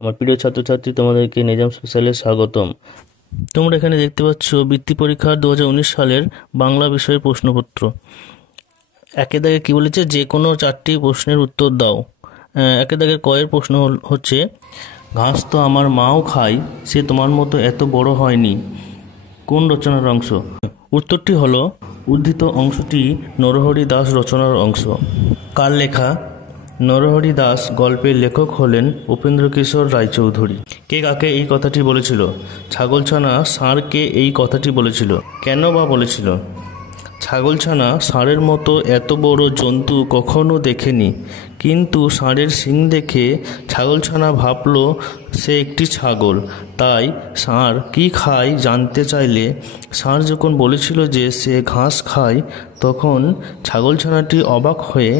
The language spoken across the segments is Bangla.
আমার প্রিয় ছাত্রছাত্রী, তোমাদেরকে নিজাম স্পেশালে স্বাগতম। তোমরা এখানে দেখতে পাচ্ছ বৃত্তি পরীক্ষার 2019 সালের বাংলা বিষয়ের প্রশ্নপত্র। একে দাগে কি বলেছে, যে কোনো 4টি প্রশ্নের উত্তর দাও। একে দাগের কয়ের প্রশ্ন হচ্ছে, ঘাস তো আমার মাও খায়, সে তোমার মতো এত বড় হয়নি, কোন রচনার অংশ? উত্তরটি হলো উদ্ধৃত অংশটি নরহরি দাস রচনার অংশ। কার লেখা? নরহরি দাস গল্পের লেখক হলেন উপেন্দ্রকিশোর রায়চৌধুরী। কে কাকে এই কথাটি বলেছিল? ছাগলছানা ষাঁড়কে এই কথাটি বলেছিল। কেন বা বলেছিল? ছাগলছানা ষাঁড়ের মতো এত বড় জন্তু কখনো দেখেনি, কিন্তু ষাঁড়ের শিং দেখে ছাগলছানা ভাবল সে একটি ছাগল। তাই ষাঁড় কী খায় জানতে চাইলে ষাঁড় যখন বলেছিল যে সে ঘাস খায়, তখন ছাগলছানাটি অবাক হয়ে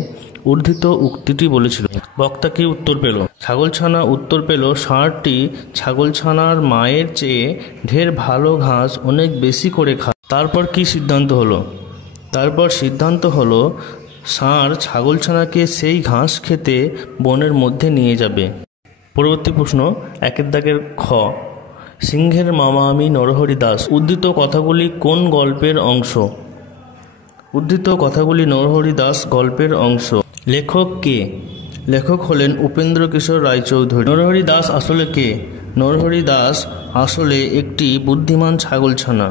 উদ্ধৃত উক্তিটি বলেছিল। বক্তা কি উত্তর পেল? ছাগলছানা উত্তর পেল, ষাঁড়টি ছাগলছানার মায়ের চেয়ে ঢের ভালো ঘাস অনেক বেশি করে খায়। তারপর কি সিদ্ধান্ত হলো? তারপর সিদ্ধান্ত হলো ষাঁড় ছাগলছানাকে সেই ঘাস খেতে বনের মধ্যে নিয়ে যাবে। পরবর্তী প্রশ্ন, একের দাগের খ, সিংহের মামা আমি নরহরি দাস উদ্ধৃত কথাগুলি কোন গল্পের অংশ? উদ্ধৃত কথাগুলি নরহরি দাস গল্পের অংশ। লেখক কে? লেখক হলেন উপেন্দ্রকিশোর রায়চৌধুরী। নরহরি দাস আসলে কে? নরহরি দাস আসলে একটি বুদ্ধিমান ছাগলছানা।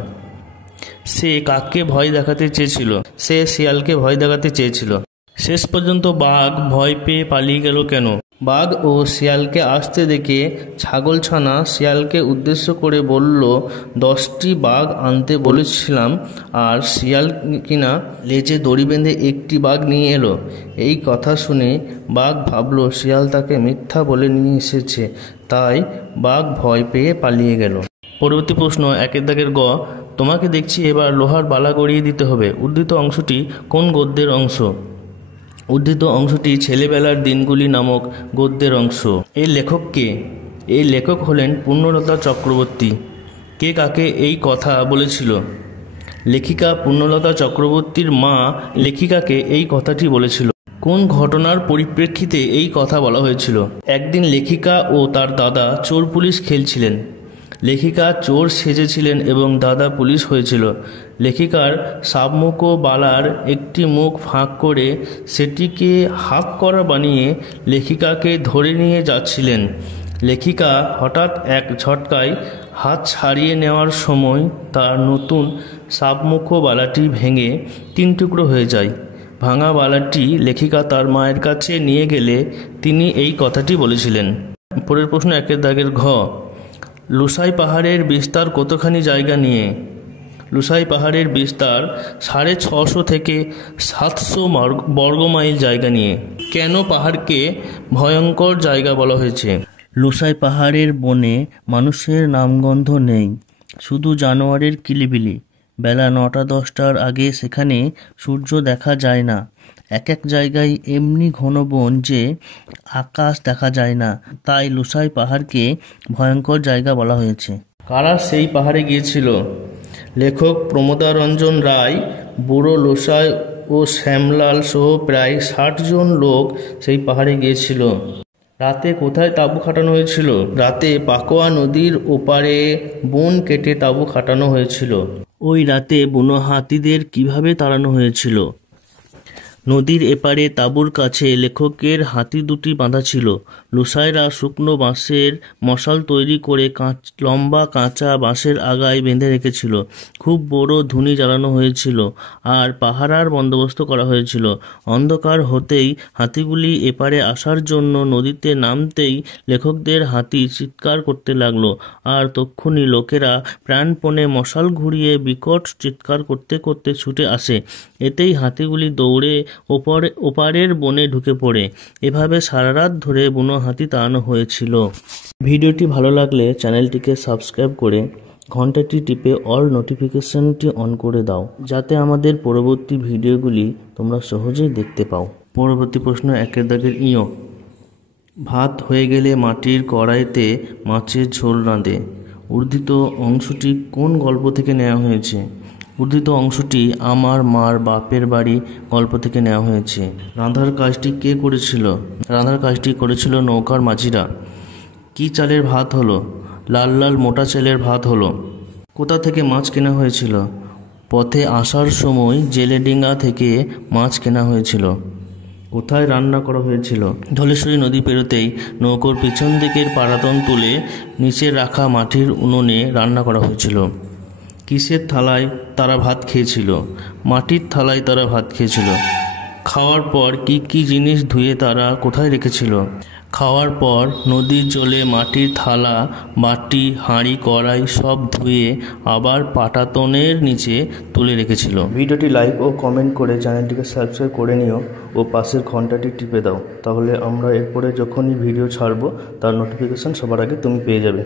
সে কাকে ভয় দেখাতে চেয়েছিল? সে শিয়ালকে ভয় দেখাতে চেয়েছিল। শেষ পর্যন্ত বাঘ ভয় পেয়ে পালিয়ে গেল কেন? বাঘ ও শিয়ালকে আসতে দেখে ছাগলছানা শিয়ালকে উদ্দেশ্য করে বলল, 10টি বাঘ আনতে বলেছিলাম, আর শিয়াল কিনা লেজে দড়ি বেঁধে একটি বাঘ নিয়ে এলো। এই কথা শুনে বাঘ ভাবল শিয়াল তাকে মিথ্যা বলে নিয়ে এসেছে, তাই বাঘ ভয় পেয়ে পালিয়ে গেল। পরবর্তী প্রশ্ন, একের দাগের গ, তোমাকে দেখছি এবার লোহার বালা গড়িয়ে দিতে হবে। উদ্ধৃত অংশটি কোন গদ্যের অংশ? উদ্ধৃত অংশটি ছেলেবেলার দিনগুলি নামক গদ্যের অংশ। এর লেখক কে? এই লেখক হলেন পূর্ণলতা চক্রবর্তী। কে কাকে এই কথা বলেছিল? লেখিকা পূর্ণলতা চক্রবর্তীর মা লেখিকাকে এই কথাটি বলেছিল। কোন ঘটনার পরিপ্রেক্ষিতে এই কথা বলা হয়েছিল? একদিন লেখিকা ও তার দাদা চোর পুলিশ খেলছিলেন। লেখিকা চোর সেজেছিলেন এবং দাদা পুলিশ হয়েছিল। লেখিকার সাবমুখ বালার একটি মুখ ফাঁক করে সেটিকে হাত করা বানিয়ে লেখিকাকে ধরে নিয়ে যাচ্ছিলেন। লেখিকা হঠাৎ এক ঝটকায় হাত ছাড়িয়ে নেওয়ার সময় তার নতুন সাবমুখ বালাটি ভেঙে 3 টুকরো হয়ে যায়। ভাঙা বালাটি লেখিকা তার মায়ের কাছে নিয়ে গেলে তিনি এই কথাটি বলেছিলেন। পরের প্রশ্ন, একের দাগের ঘ, লুসাই পাহাড়ের বিস্তার কতখানি জায়গা নিয়ে? লুসাই পাহাড়ের বিস্তার 650 থেকে 700 বর্গমাইল জায়গা নিয়ে। কেন পাহাড়কে ভয়ঙ্কর জায়গা বলা হয়েছে? লুসাই পাহাড়ের বনে মানুষের নামগন্ধ নেই, শুধু জানোয়ারের কিলিবিলি। বেলা 9টা-10টার আগে সেখানে সূর্য দেখা যায় না। এক এক জায়গায় এমনি ঘন বন যে আকাশ দেখা যায় না, তাই লুসাই পাহাড়কে ভয়ঙ্কর জায়গা বলা হয়েছে। কারা সেই পাহাড়ে গিয়েছিল? লেখক প্রমোদারঞ্জন রায়, বুড়ো লোসাই ও শ্যামলাল সহ প্রায় 60 জন লোক সেই পাহাড়ে গিয়েছিল। রাতে কোথায় তাঁবু খাটানো হয়েছিল? রাতে পাকোয়া নদীর ওপারে বন কেটে তাঁবু খাটানো হয়েছিল। ওই রাতে বুনো হাতিদের কিভাবে তাড়ানো হয়েছিল? নদীর এপারে তাঁবুর কাছে লেখকের হাতি 2টি বাঁধা ছিল। লুসাইরা শুকনো বাঁশের মশাল তৈরি করে লম্বা কাঁচা বাঁশের আগায় বেঁধে রেখেছিল। খুব বড় ধুনি জ্বালানো হয়েছিল আর পাহারার বন্দোবস্ত করা হয়েছিল। অন্ধকার হতেই হাতিগুলি এপারে আসার জন্য নদীতে নামতেই লেখকদের হাতি চিৎকার করতে লাগলো, আর তক্ষুনি লোকেরা প্রাণপণে মশাল ঘুরিয়ে বিকট চিৎকার করতে করতে ছুটে আসে। এতেই হাতিগুলি দৌড়ে ওপারের বনে ঢুকে পড়ে। এভাবে সারা রাত ধরে বুনো হাতি তাড়ানো হয়েছিল। ভিডিওটি ভালো লাগলে চ্যানেলটিকে সাবস্ক্রাইব করে ঘন্টাটি টিপে অল নোটিফিকেশনটি অন করে দাও, যাতে আমাদের পরবর্তী ভিডিওগুলি তোমরা সহজেই দেখতে পাও। পরবর্তী প্রশ্ন, একের দাগের ইয়, ভাত হয়ে গেলে মাটির কড়াইতে মাছের ঝোল রাঁধে। উদ্ধৃত অংশটি কোন গল্প থেকে নেওয়া হয়েছে? উদ্ধৃত অংশটি আমার মার বাপের বাড়ি গল্প থেকে নেওয়া হয়েছে। রাঁধার কাজটি কে করেছিল? রাঁধার কাজটি করেছিল নৌকার মাঝিরা। কি চালের ভাত হলো? লাল লাল মোটা চালের ভাত হলো। কোথা থেকে মাছ কেনা হয়েছিল? পথে আসার সময় জেলেডিঙ্গা থেকে মাছ কেনা হয়েছিল। কোথায় রান্না করা হয়েছিল? ধলেশ্বরী নদী পেরোতেই নৌকোর পিছন দিকের পাটাতন তুলে নিচে রাখা মাটির উনুনে রান্না করা হয়েছিল। কিসের থালায় তারা ভাত খেয়েছিল? মাটির থালায় তারা ভাত খেয়েছিল। খাওয়ার পর কি কি জিনিস ধুয়ে তারা কোথায় রেখেছিল? খাওয়ার পর নদীর জলে মাটির থালা, বাটি, হাঁড়ি, কড়াই সব ধুয়ে আবার পাটাতনের নিচে তুলে রেখেছিল। ভিডিওটি লাইক ও কমেন্ট করে চ্যানেলটিকে সাবস্ক্রাইব করে নিও ও পাশের ঘন্টাটি টিপে দাও, তাহলে আমরা এরপরে যখনই ভিডিও ছাড়বো তার নোটিফিকেশন সবার আগে তুমি পেয়ে যাবে।